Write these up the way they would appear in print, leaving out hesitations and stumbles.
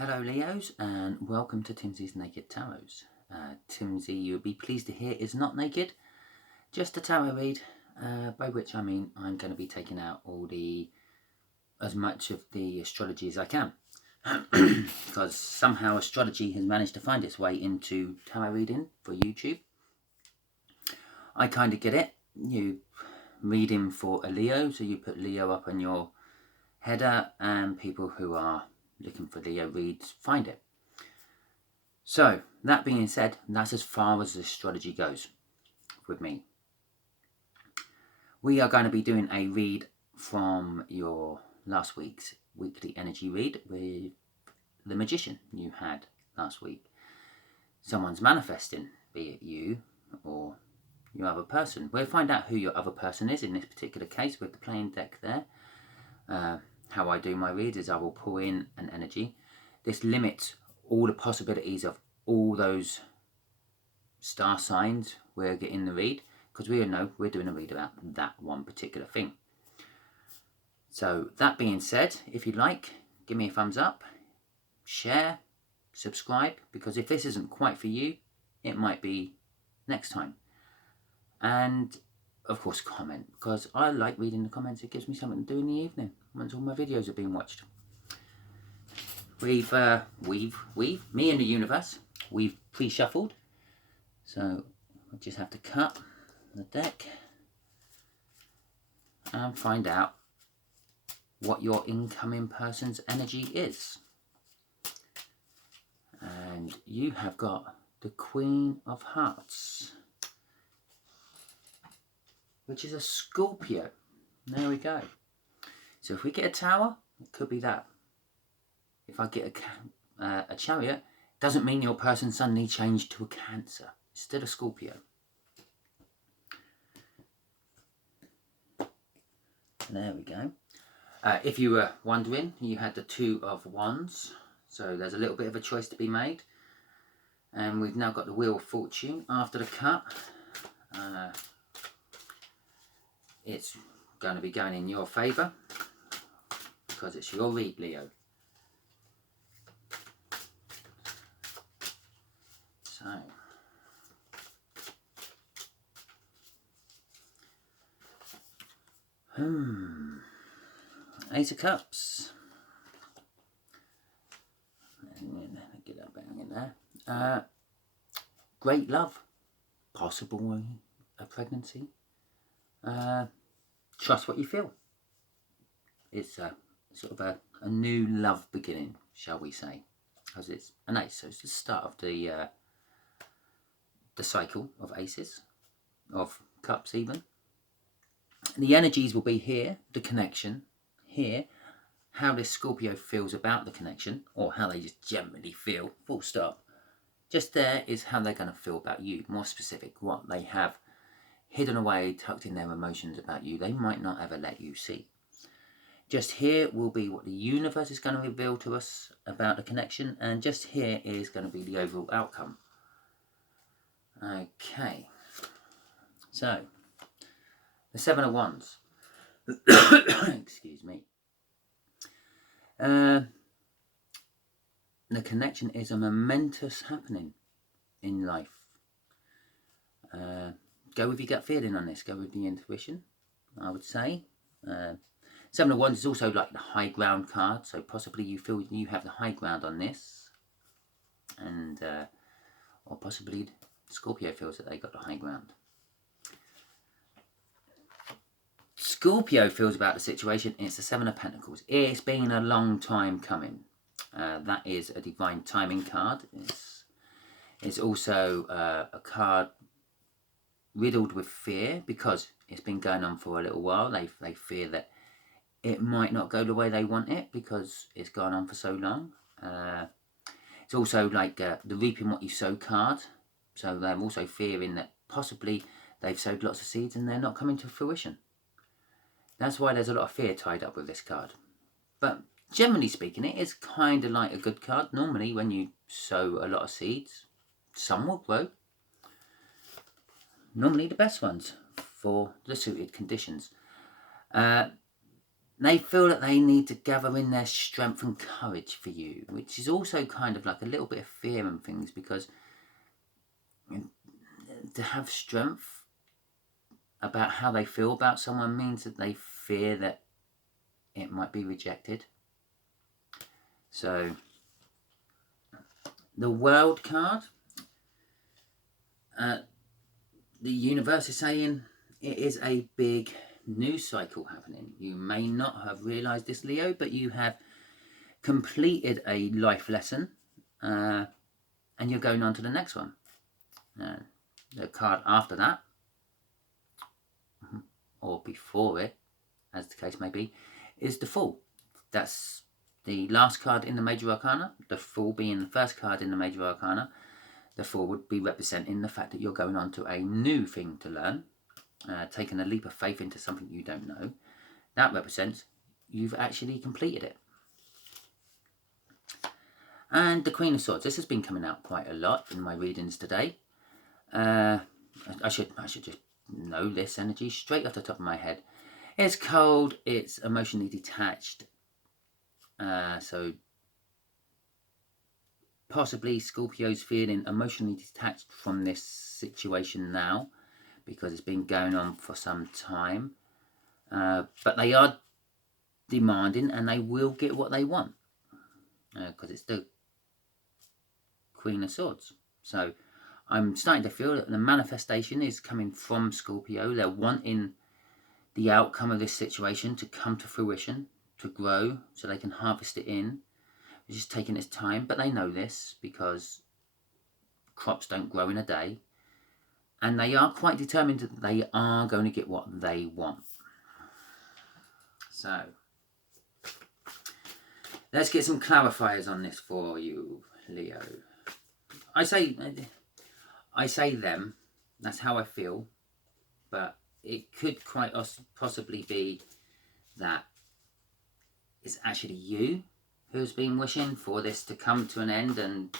Hello Leos and welcome to Timsy's Naked Tarots. Timsy, you'll be pleased to hear, is not naked, just a tarot read, by which I mean I'm going to be taking out as much of the astrology as I can. Because somehow astrology has managed to find its way into tarot reading for YouTube. I kind of get it. You reading for a Leo, so you put Leo up on your header and people who are looking for Leo reads find it. So that being said, that's as far as astrology goes with me. We are going to be doing a read from your last week's weekly energy read with the magician you had last week. Someone's manifesting, be it you or your other person. We'll find out who your other person is in this particular case with the playing deck there. How I do my reads is I will pull in an energy. This limits all the possibilities of all those star signs we're getting the read, because we know we're doing a read about that one particular thing. So that being said, if you like, give me a thumbs up, share, subscribe, because if this isn't quite for you, it might be next time. And of course comment, because I like reading the comments. It gives me something to do in the evening once all my videos are being watched. Me and the universe, we've pre-shuffled, so I just have to cut the deck and find out what your incoming person's energy is. And you have got the Queen of Hearts, which is a Scorpio. There we go. So if we get a tower, it could be that. If I get a chariot, doesn't mean your person suddenly changed to a Cancer. It's still a Scorpio. There we go. If you were wondering, you had the Two of Wands. So there's a little bit of a choice to be made. And we've now got the Wheel of Fortune after the cut. It's going to be going in your favour because it's your read, Leo. So, Ace of Cups. Get that bang in there. Great love, possible a pregnancy. Trust what you feel. It's sort of a new love beginning, shall we say, because it's an ace, so it's the start of the cycle of aces, of cups even. The energies will be here, the connection, here, how this Scorpio feels about the connection, or how they just generally feel, full stop. Just there is how they're going to feel about you, more specific, what they have hidden away, tucked in their emotions about you, they might not ever let you see. Just here will be what the universe is going to reveal to us about the connection, and just here is going to be the overall outcome. Okay, so the Seven of Wands. Excuse me. The connection is a momentous happening in life. Go with your gut feeling on this. Go with the intuition, I would say. Seven of Wands is also like the high ground card, so possibly you feel you have the high ground on this, and or possibly Scorpio feels that they got the high ground. Scorpio feels about the situation. It's the Seven of Pentacles. It's been a long time coming. That is a divine timing card. It's also a card riddled with fear because it's been going on for a little while. They fear that it might not go the way they want it because it's gone on for so long. It's also like the reaping what you sow card. So they're also fearing that possibly they've sowed lots of seeds and they're not coming to fruition. That's why there's a lot of fear tied up with this card. But generally speaking, it is kind of like a good card. Normally when you sow a lot of seeds, some will grow. Normally the best ones for the suited conditions. they feel that they need to gather in their strength and courage for you, which is also kind of like a little bit of fear and things, because to have strength about how they feel about someone means that they fear that it might be rejected. So the World card, the universe is saying it is a big news cycle happening. You may not have realized this, Leo, but you have completed a life lesson, and you're going on to the next one. The card after that, or before it, as the case may be, is the Fool. That's the last card in the Major Arcana, the Fool being the first card in the Major Arcana. The Fool would be representing the fact that you're going on to a new thing to learn, taking a leap of faith into something you don't know. That represents you've actually completed it. And the Queen of Swords. This has been coming out quite a lot in my readings today. I should just know this energy straight off the top of my head. It's cold. It's emotionally detached. So possibly Scorpio's feeling emotionally detached from this situation now, because it's been going on for some time. But they are demanding, and they will get what they want, because it's the Queen of Swords. So I'm starting to feel that the manifestation is coming from Scorpio. They're wanting the outcome of this situation to come to fruition, to grow, so they can harvest it in. It's just taking its time, but they know this because crops don't grow in a day. And they are quite determined that they are going to get what they want. So let's get some clarifiers on this for you, Leo. I say them, that's how I feel, but it could quite possibly be that it's actually you who's been wishing for this to come to an end and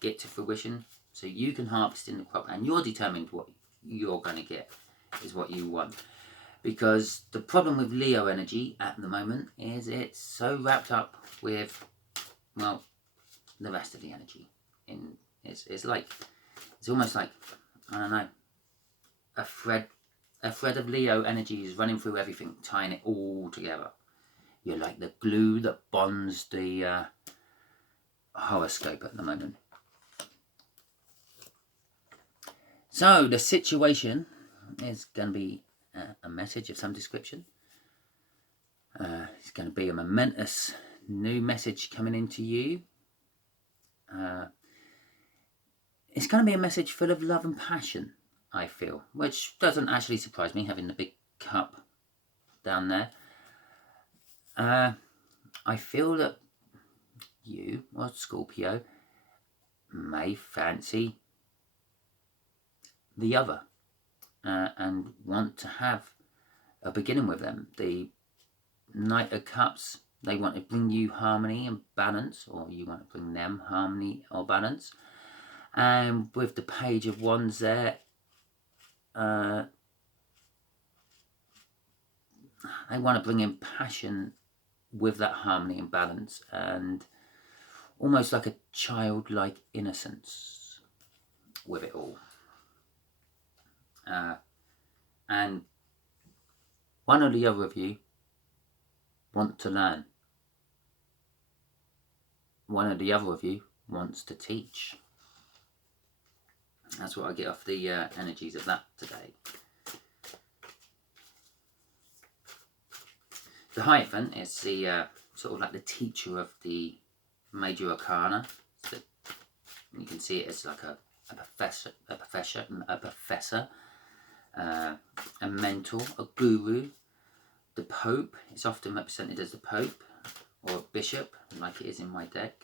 get to fruition, so you can harvest in the crop, and you're determined what you're going to get is what you want. Because the problem with Leo energy at the moment is it's so wrapped up with, well, the rest of the energy. It's almost like, I don't know, a thread of Leo energy is running through everything, tying it all together. You're like the glue that bonds the horoscope at the moment. So the situation is going to be a message of some description. It's going to be a momentous new message coming into you. It's going to be a message full of love and passion, I feel, which doesn't actually surprise me, having the big cup down there. I feel that you, or Scorpio, may fancy the other and want to have a beginning with them. The Knight of Cups, they want to bring you harmony and balance, or you want to bring them harmony or balance. And with the Page of Wands there, they want to bring in passion with that harmony and balance, and almost like a childlike innocence with it all. And one or the other of you want to learn. One or the other of you wants to teach. That's what I get off the energies of that today. The Hierophant is the sort of like the teacher of the Major Arcana. So you can see it as like a professor, a mentor, a guru. The Pope is often represented as the Pope, or a bishop, like it is in my deck,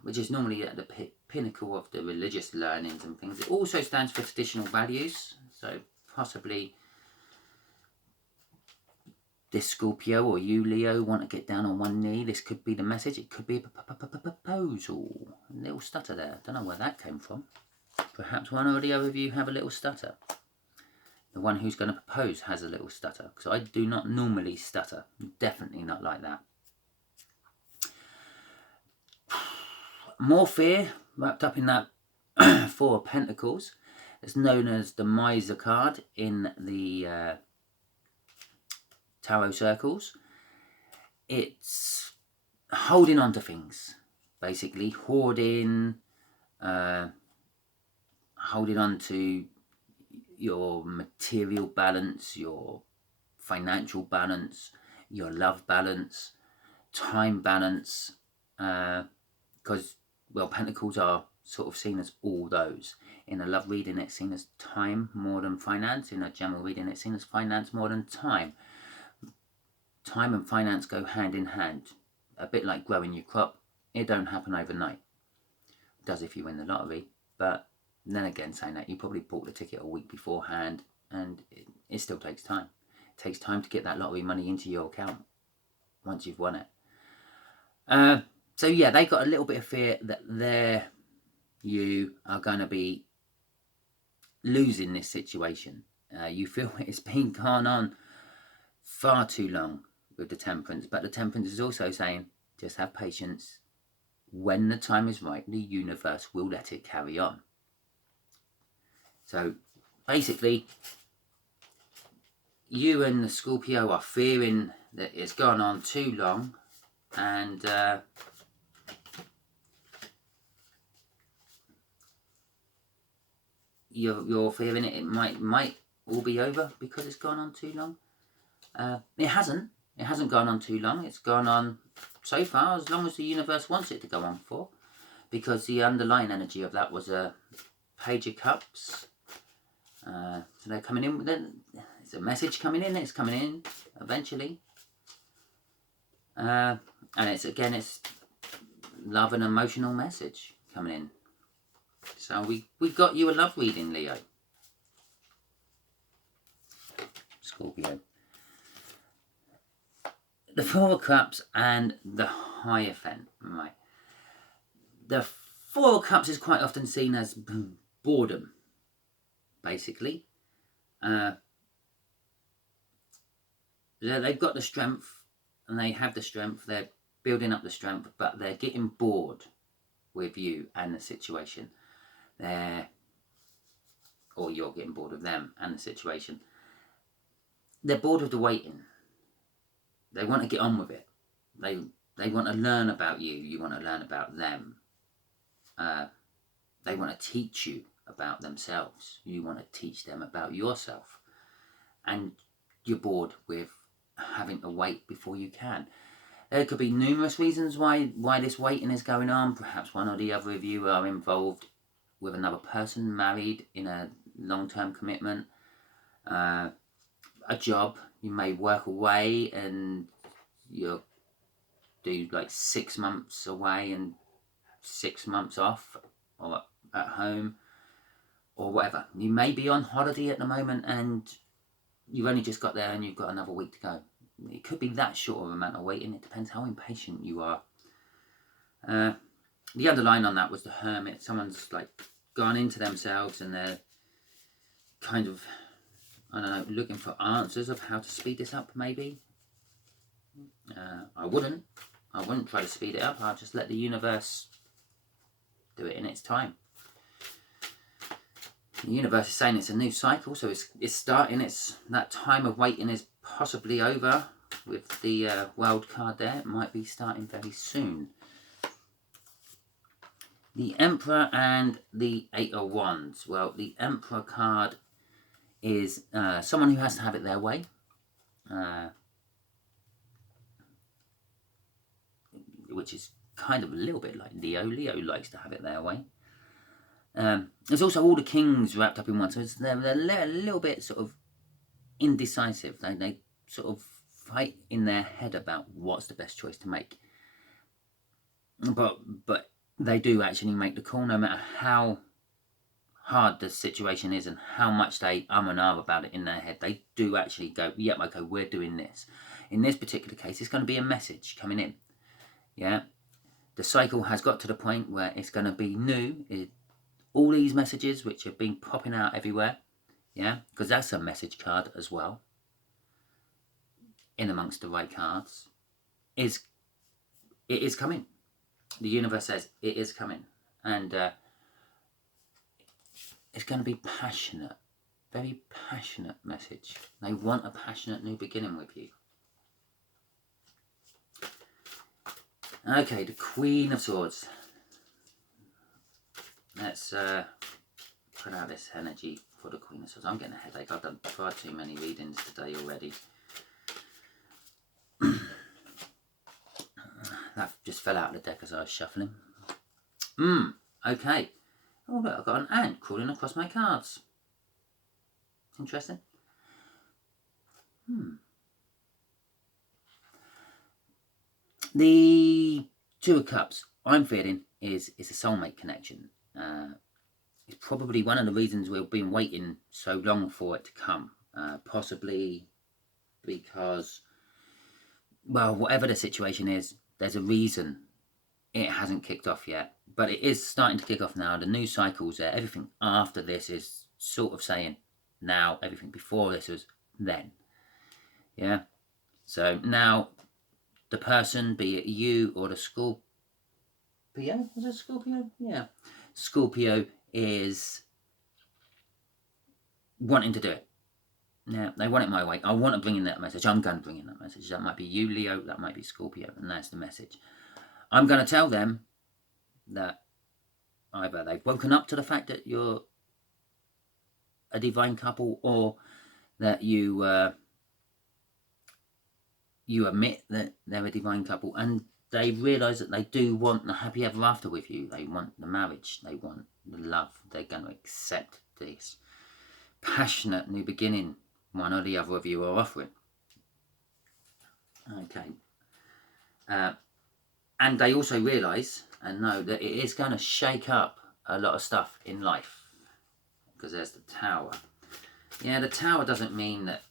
which is normally at the pinnacle of the religious learnings and things. It also stands for traditional values, so possibly this Scorpio or you, Leo, want to get down on one knee. This could be the message. It could be a proposal. A little stutter there. Don't know where that came from. Perhaps one or the other of you have a little stutter. The one who's going to propose has a little stutter, because I do not normally stutter. Definitely not like that. More fear wrapped up in that Four of Pentacles. It's known as the Miser card in the tarot circles. It's holding on to things, basically hoarding, holding on to your material balance, your financial balance, your love balance, time balance, because well, Pentacles are sort of seen as all those. In a love reading, it's seen as time more than finance. In a general reading, it's seen as finance more than time. Time and finance go hand in hand. A bit like growing your crop. It don't happen overnight. It does if you win the lottery. But then again, saying that, you probably bought the ticket a week beforehand, and it still takes time. It takes time to get that lottery money into your account once you've won it. So yeah, they got a little bit of fear that you are going to be losing this situation. You feel it's been gone on far too long with the Temperance, but the Temperance is also saying, just have patience. When the time is right, the universe will let it carry on. So basically, you and the Scorpio are fearing that it's gone on too long, and you're fearing it might all be over because it's gone on too long. It hasn't gone on too long. It's gone on so far as long as the universe wants it to go on for, because the underlying energy of that was a Page of Cups. So they're coming in. There's a message coming in. It's coming in eventually. And it's love and emotional message coming in. So we got you a love reading, Leo. Scorpio. The Four of Cups and the Hierophant. Right. The Four of Cups is quite often seen as boredom, basically. They've got the strength, and they have the strength. They're building up the strength, but they're getting bored with you and the situation. Or you're getting bored of them and the situation. They're bored of the waiting. They want to get on with it. They want to learn about you. You want to learn about them. They want to teach you about themselves. You want to teach them about yourself. And you're bored with having to wait before you can. There could be numerous reasons why this waiting is going on. Perhaps one or the other of you are involved with another person, married, in a long-term commitment. A job. You may work away and you'll do like 6 months away and 6 months off, or at home, or whatever. You may be on holiday at the moment and you've only just got there and you've got another week to go. It could be that short of amount of waiting. It depends how impatient you are. The underline on that was the Hermit. Someone's like gone into themselves and they're kind of, I don't know, looking for answers of how to speed this up, maybe. I wouldn't try to speed it up. I'll just let the universe do it in its time. The universe is saying it's a new cycle, so it's starting. That time of waiting is possibly over with the World card there. It might be starting very soon. The Emperor and the Eight of Wands. Well, the Emperor card is someone who has to have it their way. Which is kind of a little bit like Leo. Leo likes to have it their way. There's also all the kings wrapped up in one, so they're a little bit sort of indecisive. They sort of fight in their head about what's the best choice to make. But they do actually make the call, no matter how hard the situation is and how much they and ah about it in their head. They do actually go, yep, okay, we're doing this. In this particular case, it's going to be a message coming in. Yeah, the cycle has got to the point where it's going to be new. All these messages which have been popping out everywhere, Yeah, because that's a message card as well. In amongst the right cards, it is coming. The universe says it is coming, and it's going to be passionate, very passionate message. They want a passionate new beginning with you. Okay, the Queen of Swords. Let's put out this energy for the Queen of Swords. I'm getting a headache. I've done far too many readings today already. That just fell out of the deck as I was shuffling. Okay. Oh look, I've got an ant crawling across my cards. Interesting. The Two of Cups, I'm feeling, is a soulmate connection. It's probably one of the reasons we've been waiting so long for it to come. Possibly because, well, whatever the situation is, there's a reason it hasn't kicked off yet. But it is starting to kick off now. The news cycle's there. Everything after this is sort of saying now. Everything before this was then. Yeah? So now the person, be it you or the Scorpio, is it Scorpio? Yeah. Scorpio is wanting to do it. Yeah, they want it my way. I want to bring in that message. I'm going to bring in that message. That might be you, Leo. That might be Scorpio. And that's the message. I'm going to tell them that either they've woken up to the fact that you're a divine couple, or that you admit that they're a divine couple, and they realise that they do want the happy ever after with you. They want the marriage. They want the love. They're going to accept this passionate new beginning one or the other of you are offering. Okay. And they also realise and know that it is going to shake up a lot of stuff in life. Because there's the Tower. Yeah, the Tower doesn't mean that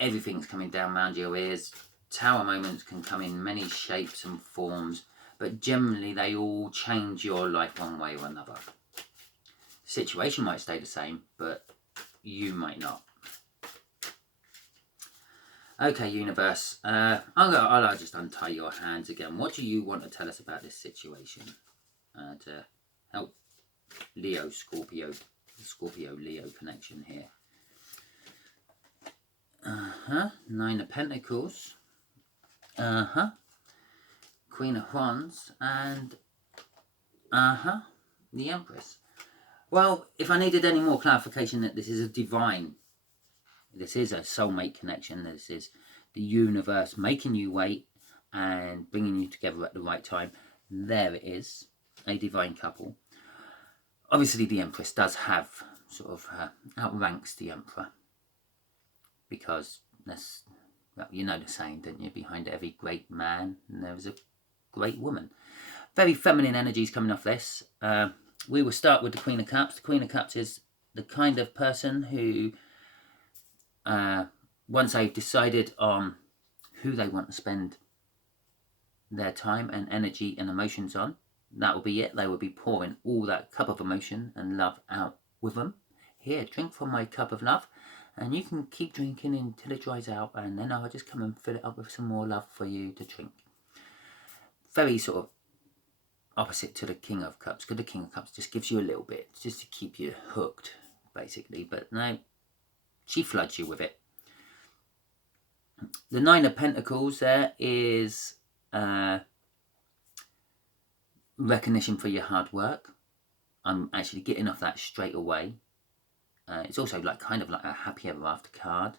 everything's coming down around your ears. Tower moments can come in many shapes and forms, but generally they all change your life one way or another. The situation might stay the same, but you might not. Okay, universe. I'll just untie your hands again. What do you want to tell us about this situation to help Leo, Scorpio, Leo connection here? Nine of Pentacles. Queen of Wands. And the Empress. Well, if I needed any more clarification that this is a divine, this is a soulmate connection, this is the universe making you wait and bringing you together at the right time, there it is, a divine couple. Obviously the Empress does have sort of outranks the Emperor, because that's, well, you know the saying, don't you? Behind every great man there is a great woman. Very feminine energies coming off this. We will start with the Queen of Cups. The Queen of Cups is the kind of person who, once they've decided on who they want to spend their time and energy and emotions on, that will be it. They will be pouring all that cup of emotion and love out with them. Here, drink from my cup of love, and you can keep drinking until it dries out, and then I'll just come and fill it up with some more love for you to drink. Very sort of opposite to the King of Cups, because the King of Cups just gives you a little bit, just to keep you hooked, basically. But no, she floods you with it. The Nine of Pentacles there is recognition for your hard work. I'm actually getting off that straight away. It's also like kind of like a happy ever after card.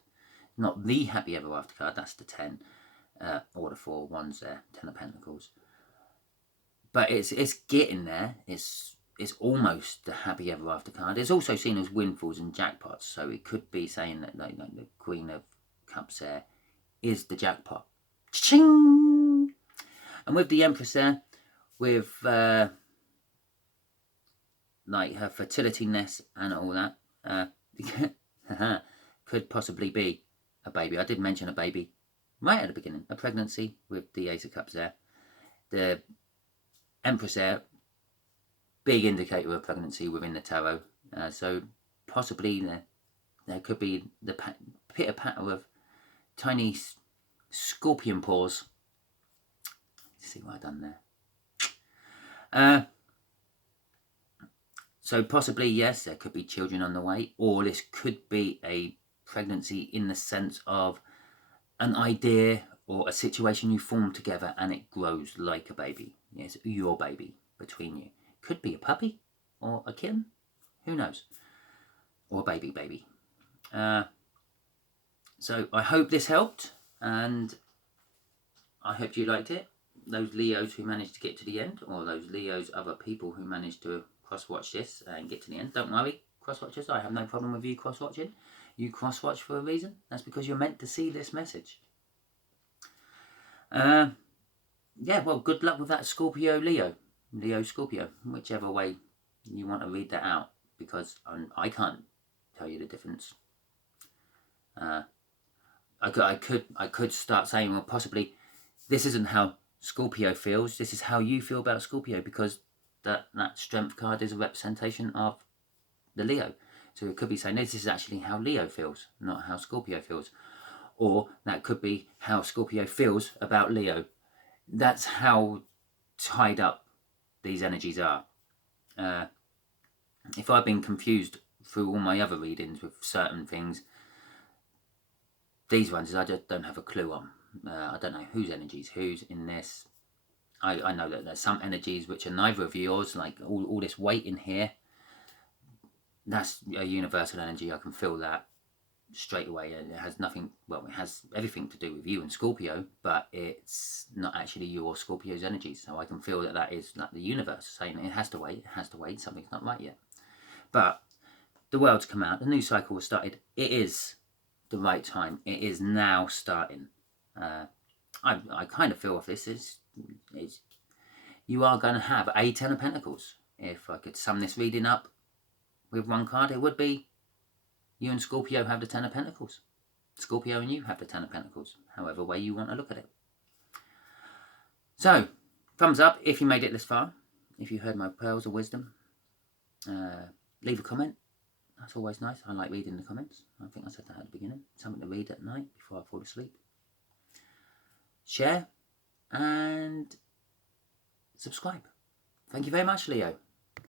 Not the happy ever after card, that's the 10 or the 4 ones there, 10 of Pentacles. But it's getting there. It's almost the happy ever after card. It's also seen as windfalls and jackpots, so it could be saying that like the Queen of Cups there is the jackpot. Ching! And with the Empress there, with like her fertility-ness and all that, could possibly be a baby. I did mention a baby right at the beginning, a pregnancy with the Ace of Cups there. The Empress there, big indicator of pregnancy within the tarot. So possibly there could be the pitter-patter of tiny scorpion paws. Let's see what I've done there. So possibly, yes, there could be children on the way, or this could be a pregnancy in the sense of an idea or a situation you form together and it grows like a baby. Yes, your baby between you. Could be a puppy or a kitten, who knows? Or a baby. So I hope this helped, and I hope you liked it. Those Leos who managed to get to the end, or those Leos, other people who managed to cross-watch this and get to the end, don't worry, cross-watchers, I have no problem with you cross-watching. You cross-watch for a reason. That's because you're meant to see this message. Yeah, well, good luck with that Scorpio, Leo, Scorpio, whichever way you want to read that out, because I can't tell you the difference. I could start saying, well, possibly this isn't how Scorpio feels. This is how you feel about Scorpio, because that strength card is a representation of the Leo. So it could be saying this is actually how Leo feels, not how Scorpio feels. Or that could be how Scorpio feels about Leo. That's how tied up these energies are. If I've been confused through all my other readings with certain things, these ones I just don't have a clue on. I don't know whose energies, who's in this. I know that there's some energies which are neither of yours, like all this weight in here. That's a universal energy. I can feel that straight away. It has nothing, well, it has everything to do with you and Scorpio, but it's not actually your Scorpio's energy. So I can feel that is like the universe saying it has to wait, something's not right yet. But the world's come out, the new cycle was started. It is the right time. It is now starting. I kind of feel if this is you are going to have a Ten of Pentacles. If I could sum this reading up with one card, it would be you and Scorpio have the Ten of Pentacles. Scorpio and you have the Ten of Pentacles, however way you want to look at it. So, thumbs up if you made it this far. If you heard my pearls of wisdom, leave a comment. That's always nice. I like reading the comments. I think I said that at the beginning. Something to read at night before I fall asleep. Share and subscribe. Thank you very much, Leo.